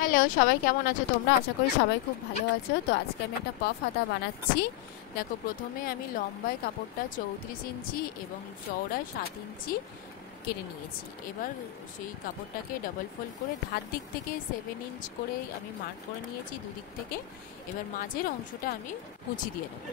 Hello, সবাই কেমন আছো তোমরা? আশা করি সবাই খুব ভালো আছো। তো আজকে আমি একটা পাফ হাতা বানাচ্ছি। দেখো, প্রথমে আমি লম্বায় কাপড়টা 34 ইঞ্চি এবং চওড়ায় 7 ইঞ্চি কেটে নিয়েছি। এবার সেই কাপড়টাকে ডাবল ফোল্ড করে ধার দিক থেকে 7 ইঞ্চ করে আমি মার্ক করে নিয়েছি দুদিক থেকে। এবার মাঝের অংশটা আমি কুচি দিয়ে নেব।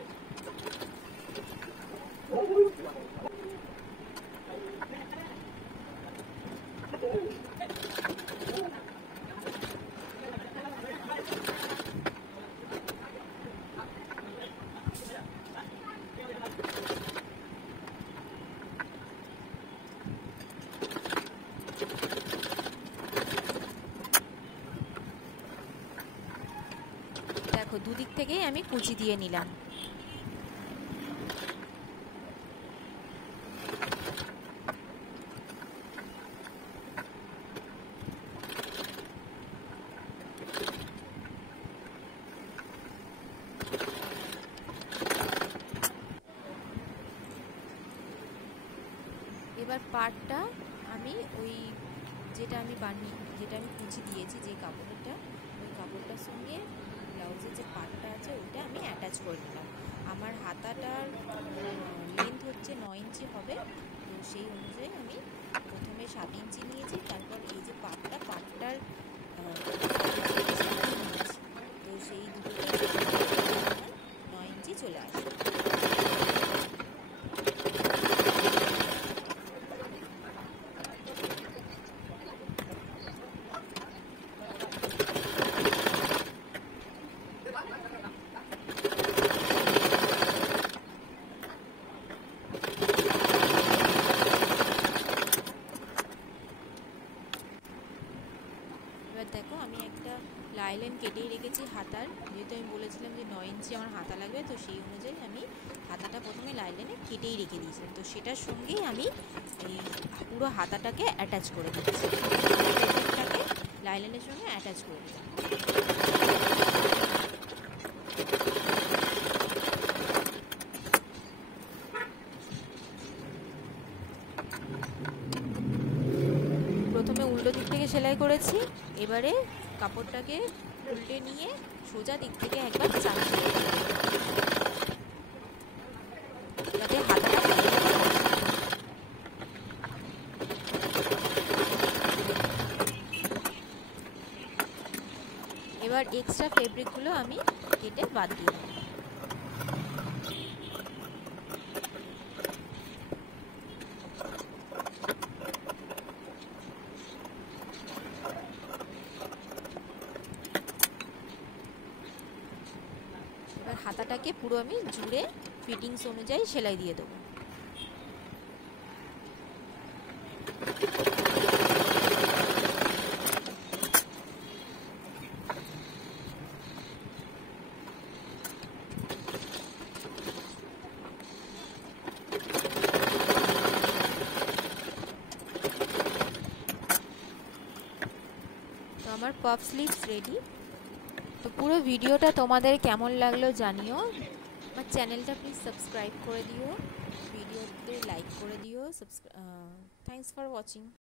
দেখো, দুদিক থেকেই আমি কুচি দিয়ে নিলাম। এবার পাড়টা আমি ওই যেটা আমি কুচি দিয়েছি, যে কাপড়টা, ওই কাপড়টার সঙ্গে ব্লাউজের যে পাড়টা আছে ওইটা আমি অ্যাটাচ করে নিলাম। আমার হাতাটার লেন্থ হচ্ছে 9 ইঞ্চি হবে, তো সেই অনুযায়ী আমি প্রথমে 7 ইঞ্চি নিয়েছি, তারপর এই যে পাড়টার তো সেই দুটোকে 9 ইঞ্চি চলে আসে। এবার দেখো, আমি একটা লাইন কেটেই রেখেছি হাতার, যেহেতু আমি বলেছিলাম যে 9 ইঞ্চি আমার হাতা লাগবে, তো সেই অনুযায়ী আমি হাতাটা প্রথমে লাইনে কেটেই রেখে দিয়েছিলাম। তো সেটার সঙ্গেই আমি এই পুরো হাতাটাকে অ্যাটাচ করে দিচ্ছি, লাইনের সঙ্গে অ্যাটাচ করে দিলাম। প্রথমে উল্টো দিক থেকে সেলাই করেছি, এবারে কাপড়টাকে উল্টে নিয়ে সোজা দিক থেকে একবার চাপিয়ে যাতে হাতাটা এবার এক্সট্রা ফেব্রিকগুলো আমি কেটে বাদ দিয়ে দেব। এবার হাতাটাকে পুরো আমি জুড়ে ফিটিংস অনুযায়ী সেলাই দিয়ে দেবো। তো আমার পাফ স্লিভস রেডি। তো পুরো ভিডিওটা তোমাদের কেমন লাগলো জানিও। আমার চ্যানেলটা প্লিজ সাবস্ক্রাইব করে দিও, ভিডিওতে লাইক করে দিও। Thanks for watching.